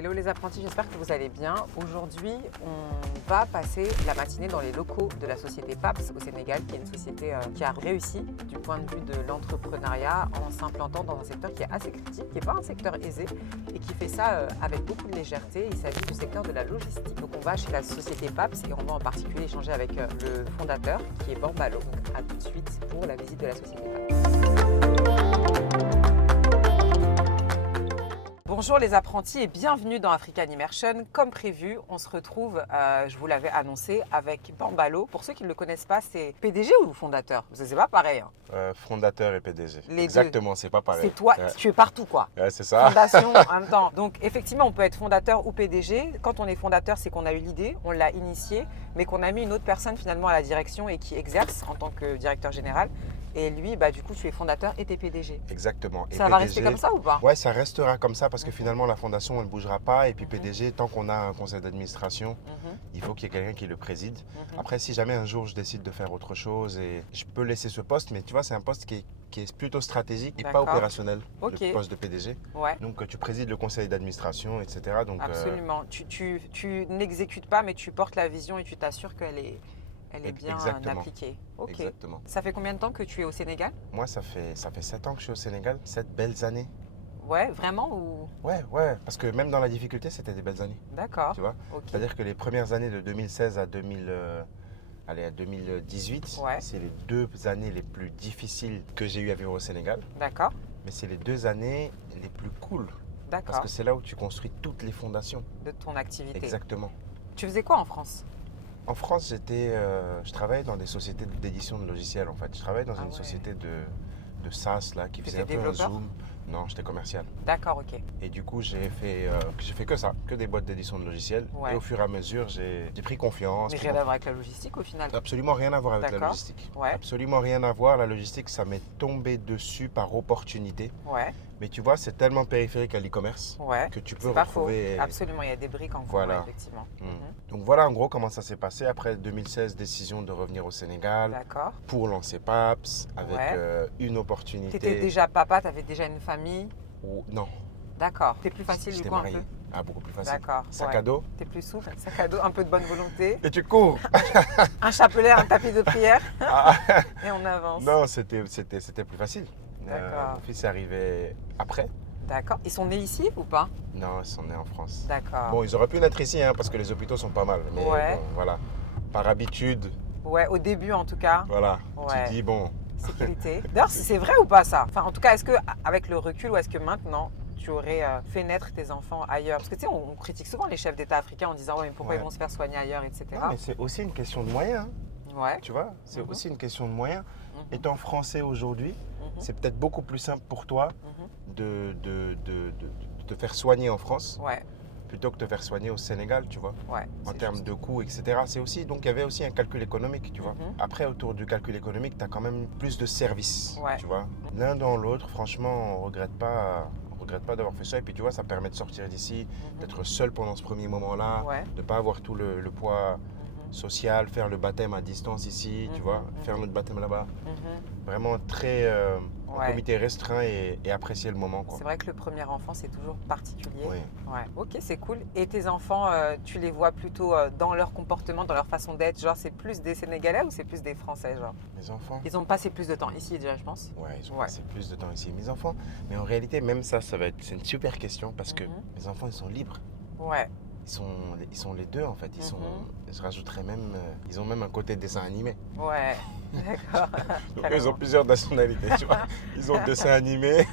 Hello les apprentis, j'espère que vous allez bien. Aujourd'hui, on va passer la matinée dans les locaux de la société PAPS au Sénégal, qui est une société qui a réussi du point de vue de l'entrepreneuriat en s'implantant dans un secteur qui est assez critique, qui n'est pas un secteur aisé et qui fait ça avec beaucoup de légèreté. Il s'agit du secteur de la logistique. Donc on va chez la société PAPS et on va en particulier échanger avec le fondateur qui est Bambalo. Donc à tout de suite pour la visite de la société PAPS. Bonjour les apprentis et bienvenue dans African Immersion. Comme prévu, on se retrouve, je vous l'avais annoncé, avec Bambalo. Pour ceux qui ne le connaissent pas, c'est PDG ou fondateur? C'est pas pareil. Hein. Fondateur et PDG. Les Exactement, deux. c'est pas pareil. C'est toi, tu es partout quoi. Ouais, c'est ça. Fondation en même temps. Donc effectivement, on peut être fondateur ou PDG. Quand on est fondateur, c'est qu'on a eu l'idée, on l'a initié, mais qu'on a mis une autre personne finalement à la direction et qui exerce en tant que directeur général. Et lui, du coup, tu es fondateur et tu es PDG. Exactement. Et ça PDG, va rester comme ça ou pas? Ouais, ça restera comme ça parce que finalement, la fondation, elle ne bougera pas. Et puis PDG, tant qu'on a un conseil d'administration, il faut qu'il y ait quelqu'un qui le préside. Après, si jamais un jour je décide de faire autre chose, et je peux laisser ce poste, mais tu vois, c'est un poste qui est plutôt stratégique et pas opérationnel, le poste de PDG. Ouais. Donc, tu présides le conseil d'administration, etc. Donc, absolument. Tu n'exécutes pas, mais tu portes la vision et tu t'assures qu'elle est bien appliquée. Ok. Exactement. Ça fait combien de temps que tu es au Sénégal? Moi, ça fait 7 ans que je suis au Sénégal, 7 belles années. Ouais, vraiment ou... Ouais, parce que même dans la difficulté, c'était des belles années. D'accord. Tu vois, c'est-à-dire que les premières années de 2016 à 2018, c'est les 2 années les plus difficiles que j'ai eu à vivre au Sénégal. D'accord. Mais c'est les 2 années les plus cool. D'accord. Parce que c'est là où tu construis toutes les fondations de ton activité. Exactement. Tu faisais quoi en France? En France, je travaillais dans des sociétés d'édition de logiciels en fait. Je travaillais dans une société de SaaS là, qui faisait un peu un zoom. Non, j'étais commercial. D'accord, ok. Et du coup, j'ai fait que ça, que des boîtes d'édition de logiciels. Et au fur et à mesure, j'ai pris confiance. Mais rien à voir avec la logistique au final? Absolument rien à voir avec la logistique. Ouais. Absolument rien à voir. La logistique, ça m'est tombé dessus par opportunité. Ouais. Mais tu vois, c'est tellement périphérique à l'e-commerce que tu peux retrouver… Faux. Absolument, il y a des briques en commun, effectivement. Donc voilà en gros comment ça s'est passé. Après 2016, décision de revenir au Sénégal pour lancer PAPS avec une opportunité. Tu étais déjà papa, tu avais déjà une famille? Non. D'accord. C'était plus facile du coup un peu? Ah, beaucoup plus facile. D'accord. Sac à dos. T'es plus souple, sac à dos, un peu de bonne volonté. Et tu cours. Un chapelet, un tapis de prière. Et on avance. Non, c'était plus facile. Mon fils est arrivé après. D'accord. Ils sont nés ici ou pas? Non, ils sont nés en France. D'accord. Bon, ils auraient pu naître ici parce que les hôpitaux sont pas mal. Mais bon, voilà. Par habitude. Ouais, au début en tout cas. Voilà. Tu dis bon. Sécurité. D'ailleurs, c'est vrai ou pas ça? Enfin, en tout cas, est-ce que avec le recul ou est-ce que maintenant tu aurais fait naître tes enfants ailleurs? Parce que tu sais, on critique souvent les chefs d'État africains en disant mais pourquoi ils vont se faire soigner ailleurs, etc. Non, mais c'est aussi une question de moyens. Ouais. Tu vois, c'est aussi une question de moyens. Étant français aujourd'hui, c'est peut-être beaucoup plus simple pour toi de te faire soigner en France plutôt que de te faire soigner au Sénégal, tu vois. En termes de coûts, etc. C'est aussi, donc il y avait aussi un calcul économique, tu vois. Après, autour du calcul économique, tu as quand même plus de services, tu vois. L'un dans l'autre, franchement, on regrette pas d'avoir fait ça. Et puis tu vois, ça permet de sortir d'ici, d'être seul pendant ce premier moment-là, de ne pas avoir tout le poids social, faire le baptême à distance ici, tu vois, faire notre baptême là-bas. Vraiment très en comité restreint et apprécier le moment. C'est vrai que le premier enfant, c'est toujours particulier. Oui. Ouais. Ok, c'est cool. Et tes enfants, tu les vois plutôt dans leur comportement, dans leur façon d'être, genre c'est plus des Sénégalais ou c'est plus des Français, genre? Mes enfants? Ils ont passé plus de temps ici déjà, je pense. Ouais, ils ont passé plus de temps ici. Mes enfants, mais en réalité, même ça c'est une super question parce que mes enfants, ils sont libres. Ouais. Ils sont les deux en fait. Je rajouterais même, ils ont même un côté dessin animé. Ouais, d'accord. Donc ils ont plusieurs nationalités, tu vois. Ils ont dessin animé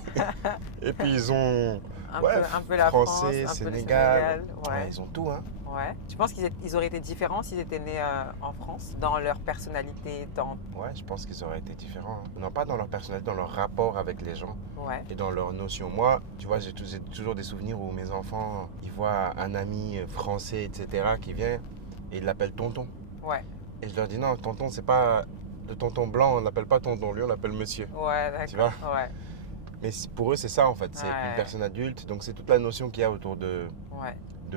et puis ils ont un peu la français, France, un peu Sénégal. Le Sénégal. Ils ont tout, hein. Ouais. Tu penses qu'ils auraient été différents s'ils étaient nés en France, dans leur personnalité, Ouais, je pense qu'ils auraient été différents. Non, pas dans leur personnalité, dans leur rapport avec les gens et dans leurs notions. Moi, tu vois, j'ai toujours des souvenirs où mes enfants, ils voient un ami français, etc., qui vient et ils l'appellent tonton. Ouais. Et je leur dis non, tonton, c'est pas le tonton blanc, on l'appelle pas tonton, lui, on l'appelle monsieur. Ouais, d'accord. Tu vois? Ouais. Mais pour eux, c'est ça en fait, c'est une personne adulte, donc c'est toute la notion qu'il y a autour de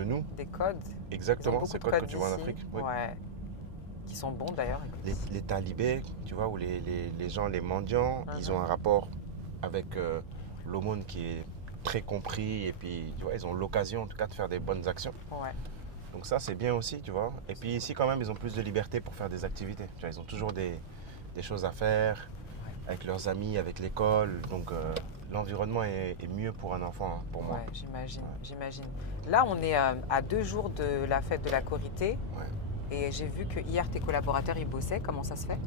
nous. Des codes. Exactement, ces codes que tu vois en Afrique. Ouais. Qui sont bons d'ailleurs. Les talibés, tu vois, ou les gens, les mendiants, ils ont un rapport avec l'aumône qui est très compris et puis tu vois, ils ont l'occasion en tout cas de faire des bonnes actions. Ouais. Donc ça, c'est bien aussi, tu vois. Et puis ici, quand même, ils ont plus de liberté pour faire des activités. Tu vois, ils ont toujours des choses à faire avec leurs amis, avec l'école. Donc l'environnement est mieux pour un enfant, hein, pour moi. Ouais, j'imagine. Là, on est à 2 jours de la fête de la Korité. Ouais. Et j'ai vu que hier, tes collaborateurs, ils bossaient. Comment ça se fait?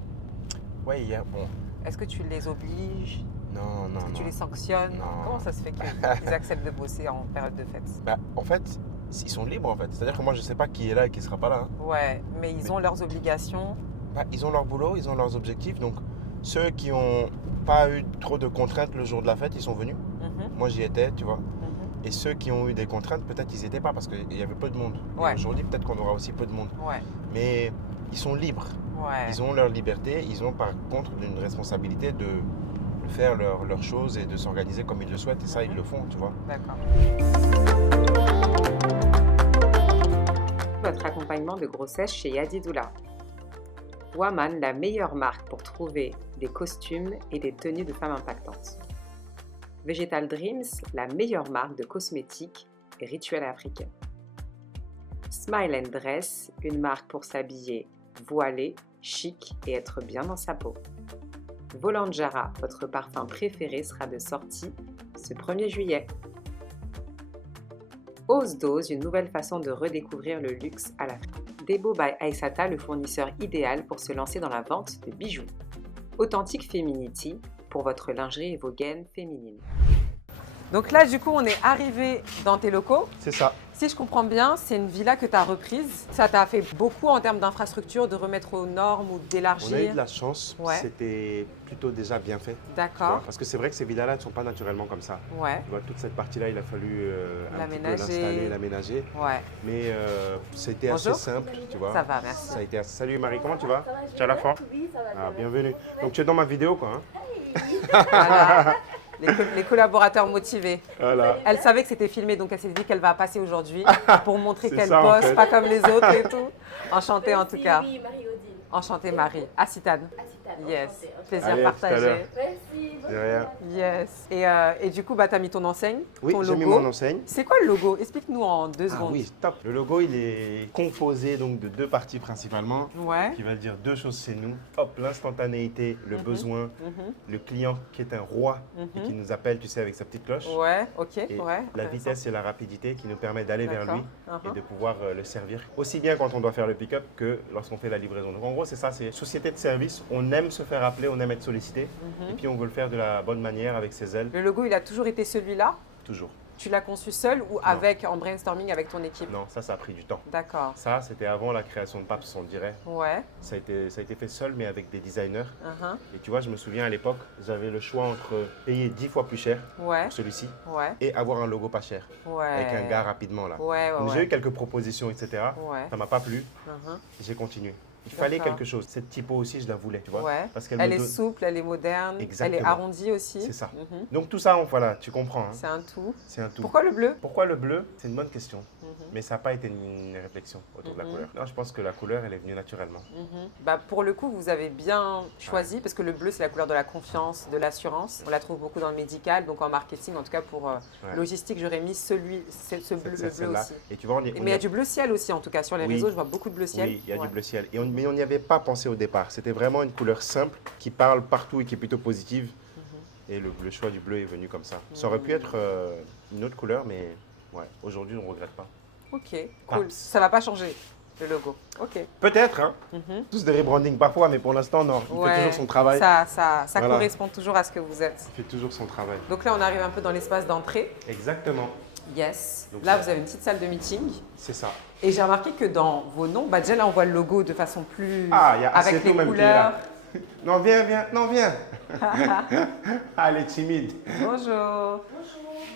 Ouais, hier, bon. Est-ce que tu les obliges? Non, non, Est-ce que non. tu les sanctionnes? Non. Comment ça se fait qu'ils acceptent de bosser en période de fête? Bah, en fait, ils sont libres, en fait. C'est-à-dire que moi, je ne sais pas qui est là et qui ne sera pas là. Hein. Ouais, mais ils ont leurs obligations. Bah, ils ont leur boulot, ils ont leurs objectifs. Donc, ceux qui n'ont pas eu trop de contraintes le jour de la fête, ils sont venus. Moi, j'y étais, tu vois. Et ceux qui ont eu des contraintes, peut-être ils n'y étaient pas parce qu'il y avait peu de monde. Ouais. Aujourd'hui, peut-être qu'on aura aussi peu de monde. Ouais. Mais ils sont libres. Ouais. Ils ont leur liberté. Ils ont par contre une responsabilité de faire leurs choses et de s'organiser comme ils le souhaitent. Et ça, ils le font, tu vois. D'accord. Votre accompagnement de grossesse chez Yadidoula. Woman, la meilleure marque pour trouver des costumes et des tenues de femmes impactantes. Vegetal Dreams, la meilleure marque de cosmétiques et rituels africains. Smile and Dress, une marque pour s'habiller voilé, chic et être bien dans sa peau. Volanjara, votre parfum préféré, sera de sortie ce 1er juillet. Ose Dose, une nouvelle façon de redécouvrir le luxe à l'Afrique. Debo by Aïsata, le fournisseur idéal pour se lancer dans la vente de bijoux. Authentic Femininity, pour votre lingerie et vos gaines féminines. Donc là, du coup, on est arrivé dans tes locaux. C'est ça. Si je comprends bien, c'est une villa que tu as reprise. Ça t'a fait beaucoup en termes d'infrastructure, de remettre aux normes ou d'élargir. On a eu de la chance. Ouais. C'était plutôt déjà bien fait. D'accord. Parce que c'est vrai que ces villas-là ne sont pas naturellement comme ça. Ouais. Tu vois, toute cette partie-là, il a fallu un petit peu L'aménager. l'installer, l'aménager. Ouais. Mais c'était assez simple, tu vois. Ça va, merci. Ça a été assez... Salut Marie, comment tu vas? Tu as la forme? Oui, ça va. Ah, bienvenue. Donc tu es dans ma vidéo, quoi. Hein? Voilà. Les collaborateurs motivés. Voilà. Elle savait que c'était filmé, donc elle s'est dit qu'elle va passer aujourd'hui pour montrer C'est qu'elle ça, en bosse, fait. pas comme les autres et tout. Enchantée en tout cas. Oui, Marie-Odile. Enchantée Marie. Assitane. Assitane, Yes. enchantée. Plaisir Allez, à tout à partagé. l'heure. Merci. De rien. Yes. Et du coup, tu as mis ton enseigne, Oui, ton j'ai mis logo. mon enseigne. C'est quoi le logo? Explique-nous en 2 Ah secondes. oui, top. Le logo, il est composé donc de 2 parties principalement. Ouais. Qui veulent dire 2 choses, c'est nous. Hop, l'instantanéité, le besoin, Mhm. le client qui est un roi et qui nous appelle, tu sais, avec sa petite cloche. Ouais, ok. Et Ouais. la vitesse et la rapidité qui nous permet d'aller vers lui D'accord. et de pouvoir le servir. Aussi bien quand on doit faire le pick-up que lorsqu'on fait la livraison. Donc en gros, c'est ça, c'est société de service. On aime se faire appeler, on aime être sollicité. Et puis on veut le faire de la bonne manière avec ses ailes, Le logo, il a toujours été celui-là? toujours. Tu l'as conçu seul ou en brainstorming avec ton équipe? Non, ça a pris du temps. D'accord. Ça, c'était avant la création de Paps, on dirait. Ouais. Ça a été fait seul, mais avec des designers. Uh-huh. Et tu vois, je me souviens à l'époque, j'avais le choix entre payer 10 fois plus cher Ouais. pour celui-ci Ouais. et avoir un logo pas cher, Ouais. avec un gars rapidement là. Ouais, Donc ouais. j'ai eu quelques propositions, etc. Ouais. Ça m'a pas plu, Uh-huh. j'ai continué. Il fallait D'accord. quelque chose. Cette typo aussi, je la voulais, tu vois. Ouais. Parce qu'elle Elle me est donne- souple, elle est moderne, elle est Exactement. arrondie aussi. C'est ça. Mhm. Donc tout ça, voilà, tu comprends. Hein. C'est un tout. C'est un tout. Pourquoi le bleu? Pourquoi le bleu? C'est une bonne question. Mhm. Mais ça n'a pas été une réflexion autour de la Mhm. couleur. Non, je pense que la couleur, elle est venue naturellement. Mhm. Bah, pour le coup, vous avez bien choisi parce que le bleu, c'est la couleur de la confiance, de l'assurance. On la trouve beaucoup dans le médical, donc en marketing, en tout cas pour logistique, j'aurais mis ce bleu, le bleu Celle-là. aussi. Et tu vois, Mais il y a du bleu ciel aussi, en tout cas sur les Oui. réseaux, je vois beaucoup de bleu ciel. Oui, il y a Ouais. du bleu ciel. Mais on n'y avait pas pensé au départ. C'était vraiment une couleur simple qui parle partout et qui est plutôt positive. Mhm. Et le choix du bleu est venu comme ça. Ça aurait pu être une autre couleur, mais ouais, aujourd'hui, on ne regrette pas. Ok, cool. Paps. Ça va pas changer le logo. Ok. Peut-être, hein. Mhm. Tous des rebrandings parfois, mais pour l'instant, non. Il Ouais, fait toujours son travail. Ça Voilà. correspond toujours à ce que vous êtes. Il fait toujours son travail. Donc là, on arrive un peu dans l'espace d'entrée. Exactement. Yes. Donc Là, ça- vous avez une petite salle de meeting. C'est ça. Et j'ai remarqué que dans vos noms, bah déjà là, on voit le logo de façon plus. Ah, il y a avec Asseto les même qui est couleurs. là. Non, viens, viens. Non, viens. Ah, elle est timide. Bonjour.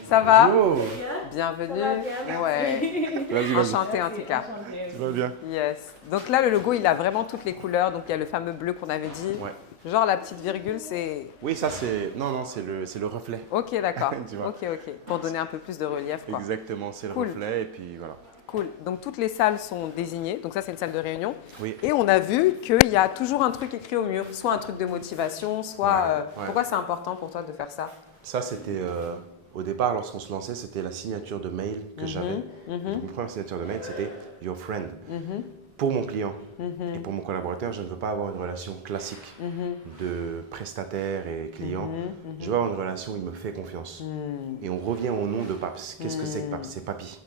Ça va? Bonjour. Bienvenue. Ça va bien, merci. Ouais. Vas-y, vas-y. Enchantée en tout cas. Tu vas bien? Yes. Donc là, le logo, il a vraiment toutes les couleurs. Donc il y a le fameux bleu qu'on avait dit. Ouais. Genre la petite virgule, c'est. Oui, ça c'est. Non, non, c'est le reflet. Ok, d'accord. Tu vois. Ok. Pour donner un peu plus de relief, quoi. Exactement, c'est le Cool. reflet et puis voilà. Cool. Donc toutes les salles sont désignées. Donc ça, c'est une salle de réunion. Oui. Et on a vu qu'il y a toujours un truc écrit au mur, soit un truc de motivation, soit. Ouais. Pourquoi c'est important pour toi de faire ça? Ça, c'était Au départ, lorsqu'on se lançait, c'était la signature de mail que j'avais. Donc, ma première signature de mail, c'était Your Friend. Pour mon client et pour mon collaborateur, je ne veux pas avoir une relation classique de prestataire et client. Je veux avoir une relation où il me fait confiance. Et on revient au nom de Paps. Qu'est-ce que c'est que Paps? C'est Papy.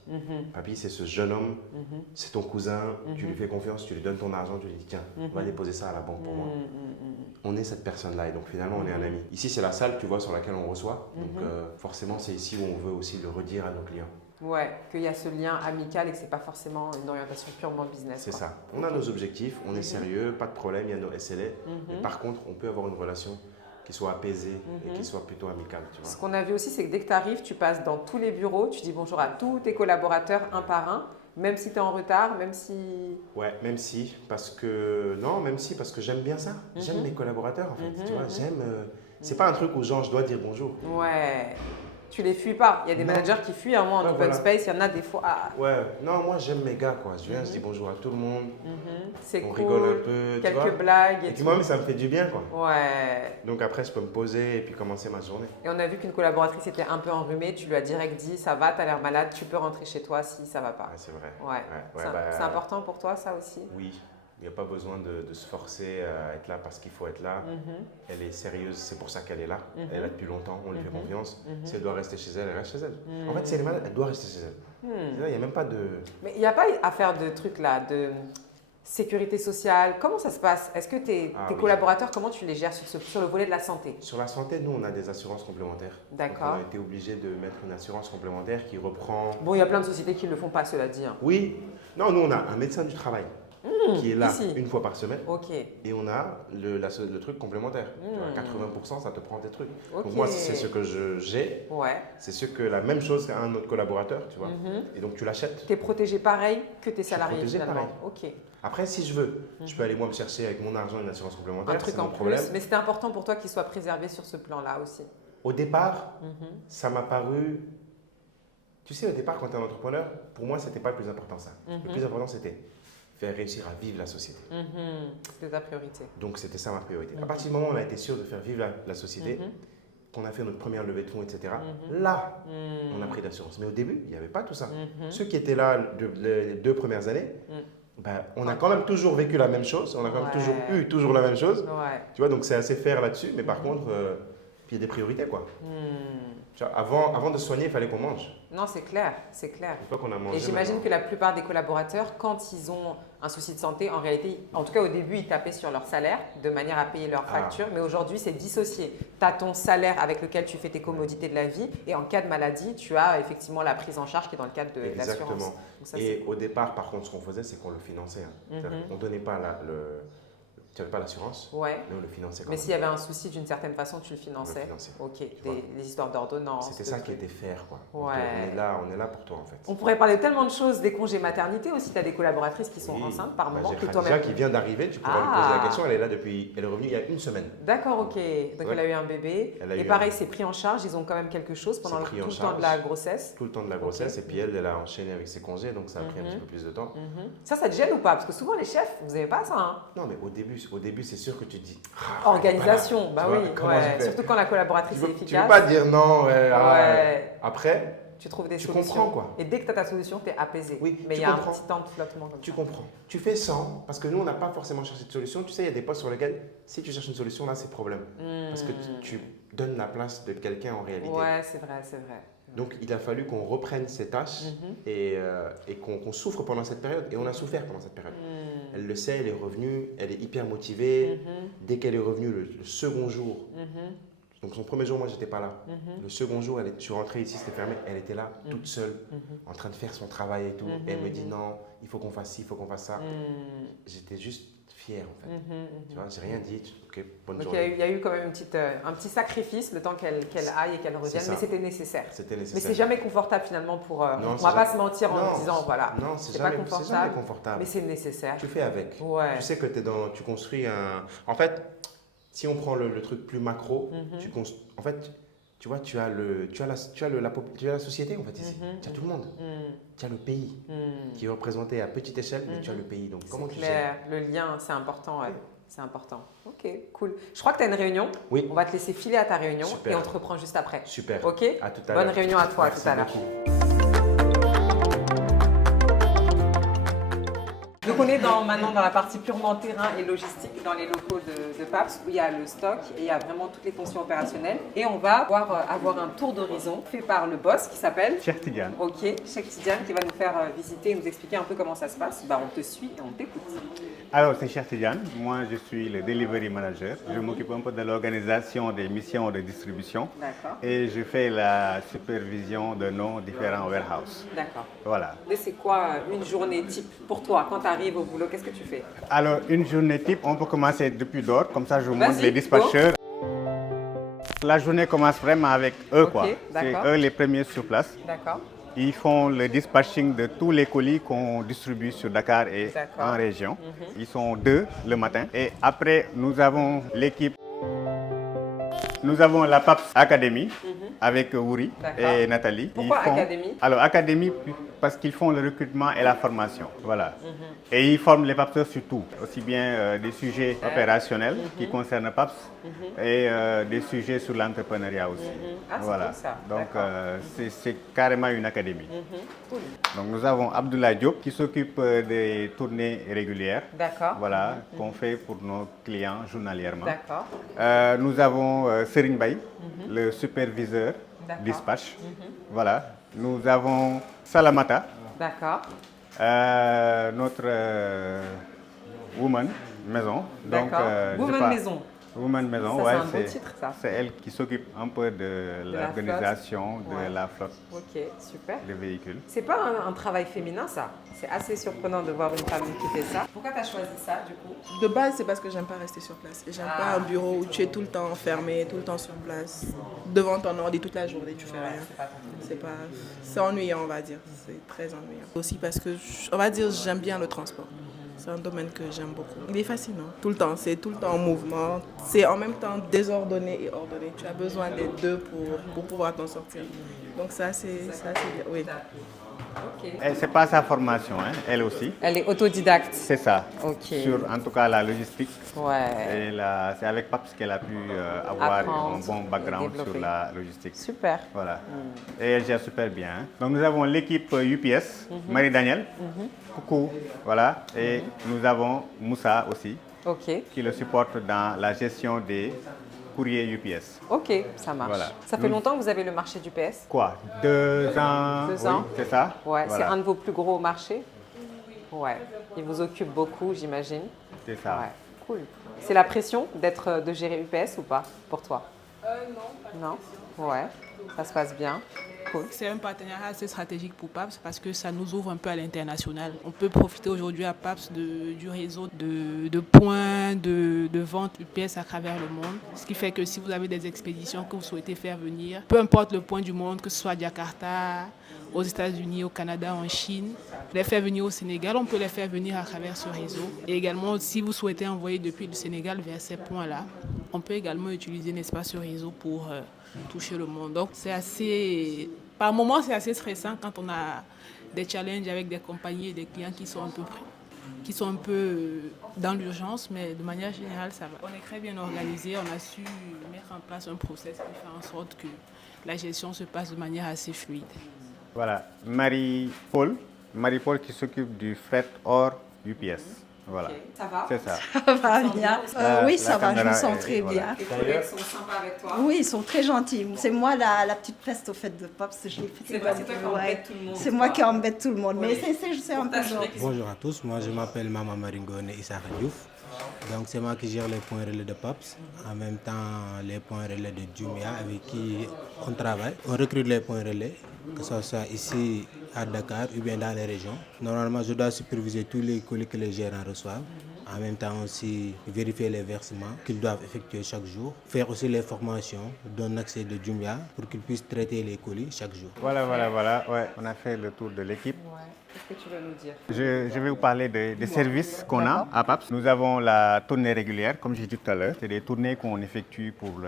Papy, c'est ce jeune homme, c'est ton cousin, tu lui fais confiance, tu lui donnes ton argent, tu lui dis tiens, va déposer ça à la banque pour moi. On est cette personne-là et donc finalement on est un ami. Ici, c'est la salle, tu vois, sur laquelle on reçoit. Donc forcément, c'est ici où on veut aussi le redire à nos clients. Ouais, qu'il y a ce lien amical et que ce n'est pas forcément une orientation purement business. C'est ça. On a nos objectifs, on est sérieux, pas de problème, il y a nos SLA. Mais par contre, on peut avoir une relation qui soit apaisée et qui soit plutôt amicale. Tu vois. Ce qu'on a vu aussi, c'est que dès que tu arrives, tu passes dans tous les bureaux, tu dis bonjour à tous tes collaborateurs un par un, même si tu es en retard, même si… Ouais, même si, parce que j'aime bien ça. J'aime mes collaborateurs en fait. Tu vois, j'aime… c'est pas un truc où genre je dois dire bonjour. Ouais. Tu les fuis pas. Il y a des managers qui fuient. Moi, en open space, il y en a des fois. Ouais, non, moi j'aime mes gars quoi. Je viens, je dis bonjour à tout le monde. C'est cool. On rigole un peu. Quelques blagues. Et puis moi, ça me fait du bien quoi. Ouais. Donc après, je peux me poser et puis commencer ma journée. Et on a vu qu'une collaboratrice était un peu enrhumée. Tu lui as direct dit ça va, tu as l'air malade, tu peux rentrer chez toi si ça va pas. Ouais, c'est vrai. Ouais. C'est important pour toi ça aussi? Oui. Il n'y a pas besoin de se forcer à être là parce qu'il faut être là. Elle est sérieuse, c'est pour ça qu'elle est là. Elle est là depuis longtemps, on lui fait confiance. Si elle doit rester chez elle, elle reste chez elle. En fait, si elle est malade, elle doit rester chez elle. Il n'y a même pas de… Mais il n'y a pas à faire de trucs là, de sécurité sociale. Comment ça se passe? Est-ce que tes collaborateurs, comment tu les gères sur le volet de la santé? Sur la santé, nous, on a des assurances complémentaires. D'accord. On a été obligé de mettre une assurance complémentaire qui reprend… Bon, il y a plein de sociétés qui ne le font pas, cela dit. Oui. Non, nous, on a un médecin du travail. Qui est là une fois par semaine. Et on a le truc complémentaire. Tu vois, 80%, ça te prend tes trucs. Donc moi, c'est ce que j'ai. C'est la même chose qu'un autre collaborateur, tu vois. Et donc tu l'achètes. Tu es protégé pareil que tes salariés finalement. Pareil. Après, si je veux, je peux aller moi me chercher avec mon argent une assurance complémentaire. Un truc en plus. Mais c'était important pour toi qu'il soit préservé sur ce plan-là aussi. Au départ, ça m'a paru… Tu sais, au départ, quand tu es un entrepreneur, pour moi, c'était pas le plus important ça. Le plus important, c'était faire réussir à vivre la société. C'était ta priorité. Donc, c'était ça ma priorité. À partir du moment où on a été sûr de faire vivre la société, qu'on a fait notre première levée de fonds, etc., là, on a pris d'assurance. Mais au début, il n'y avait pas tout ça. Ceux qui étaient là les 2 premières années, on a quand même toujours vécu la même chose. On a quand même toujours la même chose. Tu vois, donc c'est assez fair là-dessus. Mais par contre, il y a des priorités, quoi. Tu vois, avant de se soigner, il fallait qu'on mange. Non, c'est clair, c'est clair. Une fois qu'on a mangé, et j'imagine que la plupart des collaborateurs, quand ils ont un souci de santé, en réalité, en tout cas au début, ils tapaient sur leur salaire de manière à payer leurs factures. Mais aujourd'hui, c'est dissocié. Tu as ton salaire avec lequel tu fais tes commodités de la vie. Et en cas de maladie, tu as effectivement la prise en charge qui est dans le cadre de l'assurance. Exactement. Et au départ, par contre, ce qu'on faisait, c'est qu'on le finançait. On ne donnait pas tu n'avais pas l'assurance, mais on le finançait quand même. Mais s'il y avait un souci d'une certaine façon, tu le finançais. Ok, les histoires d'ordonnance. C'était ça qui était fair, quoi. On est là pour toi en fait. On pourrait parler de tellement de choses, des congés maternité aussi. Tu as des collaboratrices qui sont enceintes par moment. J'ai Khadija qui vient d'arriver, tu pourras lui poser la question. Elle est là depuis, elle est revenue il y a 1 semaine. D'accord, ok. Donc elle a eu un bébé. Et pareil, c'est pris en charge. Ils ont quand même quelque chose pendant tout le temps de la grossesse. Tout le temps de la grossesse. Et puis elle a enchaîné avec ses congés, donc ça a pris un petit peu plus de temps. Ça te gêne ou pas? Parce que souvent les chefs, vous n'avez pas ça. Non, mais au début, c'est sûr que tu dis… Organisation, bah oui, surtout quand la collaboratrice est efficace. Tu ne peux pas dire non, après, tu trouves des solutions. Comprends quoi. Et dès que tu as ta solution, tu es apaisé. Oui, mais il y a un petit temps de flottement comme ça. Tu comprends. Tu fais 100, parce que nous, on n'a pas forcément cherché de solution. Tu sais, il y a des postes sur lesquels, si tu cherches une solution, là, c'est problème. Parce que tu donnes la place de quelqu'un en réalité. Ouais, c'est vrai, c'est vrai. Donc, il a fallu qu'on reprenne ses tâches et qu'on souffre pendant cette période. Et on a souffert pendant cette période. Elle le sait, elle est revenue, elle est hyper motivée. Dès qu'elle est revenue, le second jour, donc son premier jour, moi, je n'étais pas là. Le second jour, je suis rentré ici, c'était fermé. Elle était là, toute seule, en train de faire son travail et tout. Et elle me dit non, il faut qu'on fasse ci, il faut qu'on fasse ça. J'étais juste fier, en fait. Tu vois, j'ai rien dit. Ok, bonne journée. Il y a eu quand même un petit sacrifice, le temps qu'elle aille et qu'elle revienne, mais c'était nécessaire. C'était nécessaire. Mais c'est jamais confortable finalement pour… on ne va pas se mentir en disant voilà, c'est pas jamais confortable, mais c'est nécessaire. Tu fais avec. Tu sais que tu construis un… En fait, si on prend le truc plus macro, en fait, tu vois, tu as la société en fait ici. Tu as tout le monde. Tu as le pays qui est représenté à petite échelle, mais tu as le pays. Donc comment tu gères ? Le lien, c'est important. C'est important. Ok, cool. Je crois que tu as une réunion. Oui. On va te laisser filer à ta réunion Super. et on te reprend juste après. Super. Ok. À tout à l'heure. Bonne réunion à toi. Merci à tout à l'heure. beaucoup. Donc on est maintenant dans la partie purement terrain et logistique dans les locaux de PAPS où il y a le stock et il y a vraiment toutes les fonctions opérationnelles. Et on va avoir un tour d'horizon fait par le boss qui s'appelle Cheikh Tidiane. Ok, Cheikh Tidiane qui va nous faire visiter et nous expliquer un peu comment ça se passe. Bah, on te suit et on t'écoute. Alors, c'est Cheikh Tidiane. Moi, je suis le delivery manager. Je m'occupe un peu de l'organisation des missions de distribution. D'accord. Et je fais la supervision de nos différents warehouses. D'accord. Voilà. Et c'est quoi une journée type pour toi quand tu arrives au boulot? Qu'est-ce que tu fais? Alors, une journée type, on peut commencer depuis dehors. Comme ça, je vous montre les Go. dispatchers. La journée commence vraiment avec eux, Ok, quoi. C'est d'accord. eux les premiers sur place. D'accord. Ils font le dispatching de tous les colis qu'on distribue sur Dakar et D'accord. en région. Ils sont 2 le matin. Et après, nous avons l'équipe. Nous avons la PAPS Academy avec Wouri et Nathalie. Pourquoi Academy? Alors, Academy, parce qu'ils font le recrutement et la formation. Voilà. Et ils forment les PAPSeurs sur tout. Aussi bien des sujets opérationnels qui concernent PAPS et des sujets sur l'entrepreneuriat aussi. Ah, c'est voilà. cool ça. Donc, D'accord. c'est carrément une académie. Cool. Donc, nous avons Abdoulaye Diop qui s'occupe des tournées régulières. D'accord. Voilà, qu'on fait pour nos clients journalièrement. D'accord. Nous avons Serigne Baye, le superviseur D'accord. dispatch. Voilà. Nous avons Salamata, D'accord. notre woman maison. Donc, D'accord. je sais Woman pas, maison. Woman maison, Ça, ouais, c'est un beau titre, ça. c'est elle qui s'occupe un peu de la l'organisation flotte. Ouais. de la flotte Ok, super. de véhicules. C'est pas un travail féminin, ça. C'est assez surprenant de voir une femme qui fait ça. Pourquoi tu as choisi ça, du coup? De base, c'est parce que j'aime pas rester sur place. Et j'aime pas un bureau où tu es tout le temps enfermé, tout le temps sur place, devant ton ordi toute la journée, tu fais rien. C'est ennuyant, on va dire. C'est très ennuyant. Aussi parce que, on va dire, j'aime bien le transport. C'est un domaine que j'aime beaucoup. Il est fascinant. Tout le temps, c'est tout le temps en mouvement. C'est en même temps désordonné et ordonné. Tu as besoin des deux pour pouvoir t'en sortir. Donc ça, c'est bien. Oui. Ok. Et c'est pas sa formation, hein, elle aussi. Elle est autodidacte. C'est ça. Ok. Sur, en tout cas, la logistique. Ouais. Et c'est avec PAPS qu'elle a pu avoir Apprendre un bon background et développer. sur la logistique. Super. Voilà. Et elle gère super bien. Hein. Donc nous avons l'équipe UPS, Marie-Danielle. Coucou. Voilà. Et nous avons Moussa aussi, Ok. qui le supporte dans la gestion des courriers UPS. Ok, ça marche. Voilà. Ça fait longtemps que vous avez le marché du PS? Quoi? 2 ans? 2 oui, ans. c'est ça? Ouais, Voilà. c'est un de vos plus gros marchés? Ouais. Il vous occupe beaucoup, j'imagine. C'est ça. Ouais, cool. C'est la pression de gérer UPS ou pas pour toi? Non. Non? Ouais. Ça se passe bien. Cool. C'est un partenariat assez stratégique pour PAPS parce que ça nous ouvre un peu à l'international. On peut profiter aujourd'hui à PAPS du réseau de points de vente UPS à travers le monde. Ce qui fait que si vous avez des expéditions que vous souhaitez faire venir, peu importe le point du monde, que ce soit à Jakarta, aux États-Unis, au Canada, en Chine, les faire venir au Sénégal, on peut les faire venir à travers ce réseau. Et également, si vous souhaitez envoyer depuis le Sénégal vers ces points-là, on peut également utiliser, n'est-ce pas, ce réseau pour toucher le monde. Donc, c'est assez... Par moments, c'est assez stressant quand on a des challenges avec des compagnies et des clients qui sont un peu dans l'urgence, mais de manière générale, ça va. On est très bien organisé, on a su mettre en place un process qui fait en sorte que la gestion se passe de manière assez fluide. Voilà. Marie-Paul qui s'occupe du fret hors UPS. Voilà. Ok. Ça va? C'est ça. Ça va bien. Oui, ça va, je me sens très voilà. bien. Les collègues sont sympas avec toi? Oui, ils sont très gentils. C'est moi la petite peste au fait de PAPS. Je l'ai fait. C'est vrai, c'est toi qui embête tout le monde. C'est moi qui embête tout le monde. Mais Oui. c'est un peu genre. Bonjour à tous, moi je m'appelle Mama Maringone Issa Diouf. Donc c'est moi qui gère les points relais de PAPS, en même temps les points relais de Jumia avec qui on travaille. On recrute les points relais, que ce soit ici à Dakar ou bien dans les régions. Normalement je dois superviser tous les colis que les gérants reçoivent. En même temps aussi vérifier les versements qu'ils doivent effectuer chaque jour. Faire aussi les formations d'un accès de Jumia pour qu'ils puissent traiter les colis chaque jour. Voilà. Ouais, on a fait le tour de l'équipe. Qu'est-ce que tu veux nous dire? Je vais vous parler des services qu'on a à PAPS. Nous avons la tournée régulière, comme j'ai dit tout à l'heure. C'est des tournées qu'on effectue pour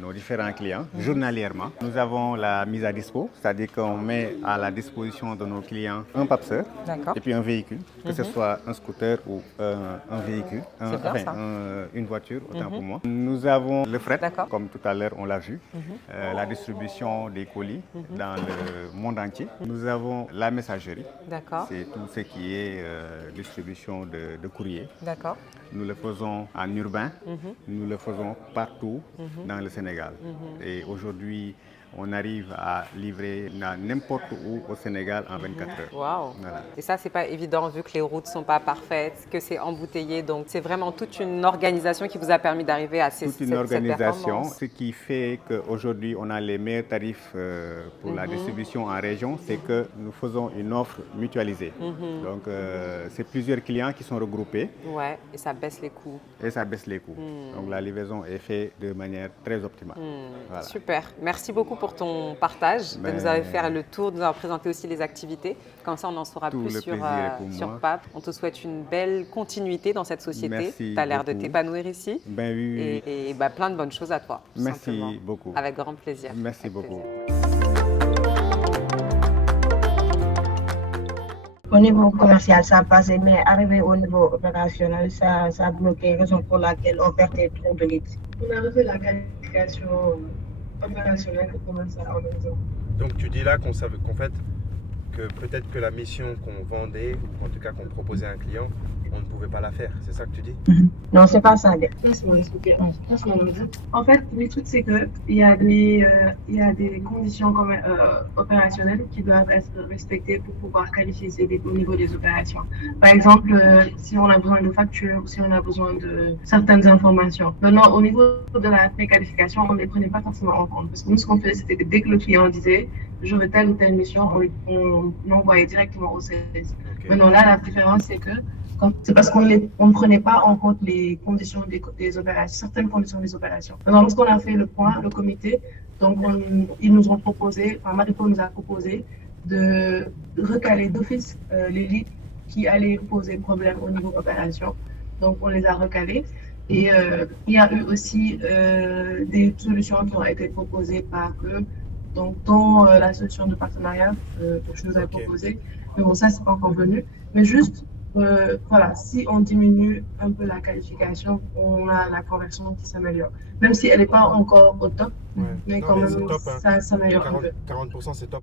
nos différents clients, journalièrement. Nous avons la mise à dispo, c'est-à-dire qu'on met à la disposition de nos clients un PAPSeur et puis un véhicule, que ce soit un scooter ou un véhicule, une voiture, autant pour moi. Nous avons le fret, comme tout à l'heure on l'a vu, la distribution des colis dans le monde entier. Nous avons la messagerie. C'est tout ce qui est distribution de courrier. Nous le faisons en urbain, nous le faisons partout dans le Sénégal. Et aujourd'hui, on arrive à livrer n'importe où au Sénégal en 24 heures. Waouh! Voilà. Et ça, c'est pas évident vu que les routes ne sont pas parfaites, que c'est embouteillé. Donc, c'est vraiment toute une organisation qui vous a permis d'arriver à cette performance. Ce qui fait qu'aujourd'hui, on a les meilleurs tarifs pour la distribution en région, c'est que nous faisons une offre mutualisée. Donc, c'est plusieurs clients qui sont regroupés. Ouais, et ça baisse les coûts. Donc, la livraison est faite de manière très optimale. Voilà. Super. Merci beaucoup pour ton partage, de nous avoir fait le tour, de nous avoir présenté aussi les activités. Comme ça, on en saura plus sur PAPS. On te souhaite une belle continuité dans cette société. Tu as l'air de t'épanouir ici. Oui. Et plein de bonnes choses à toi. Merci beaucoup. Avec grand plaisir. Merci beaucoup. Au niveau commercial, ça passait, mais arrivé au niveau opérationnel, ça a bloqué, raison pour laquelle on perdait trop de litres. On a refait la qualification opérationnelle et commerciale en même temps. Donc tu dis là qu'en fait, que peut-être que la mission qu'on vendait, ou en tout cas qu'on proposait à un client, on ne pouvait pas la faire. C'est ça que tu dis? Non, c'est pas ça. Laisse-moi expliquer. En fait, le truc, c'est qu'il y a des conditions opérationnelles qui doivent être respectées pour pouvoir qualifier au niveau des opérations. Par exemple, si on a besoin de factures, si on a besoin de certaines informations. Maintenant, au niveau de la préqualification, on ne les prenait pas forcément en compte. Parce que nous, ce qu'on faisait, c'était que dès que le client disait « je veux telle ou telle mission », on l'envoyait directement au service. Maintenant, là, la différence, c'est que c'est parce qu'on ne prenait pas en compte les conditions des opérations, certaines conditions des opérations. Maintenant, lorsqu'on a fait le point, le comité, donc ils nous ont proposé, Maripo nous a proposé de recaler d'office les litres qui allaient poser problème au niveau opération. Donc, on les a recalés. Et il y a eu aussi des solutions qui ont été proposées par eux, donc dont la solution de partenariat que je nous ai proposée. Mais bon, ça, c'est pas encore venu. Mais juste, voilà, si on diminue un peu la qualification, on a la conversion qui s'améliore. Même si elle n'est pas encore au top, mais quand même, ça s'améliore un peu. 40%, c'est top.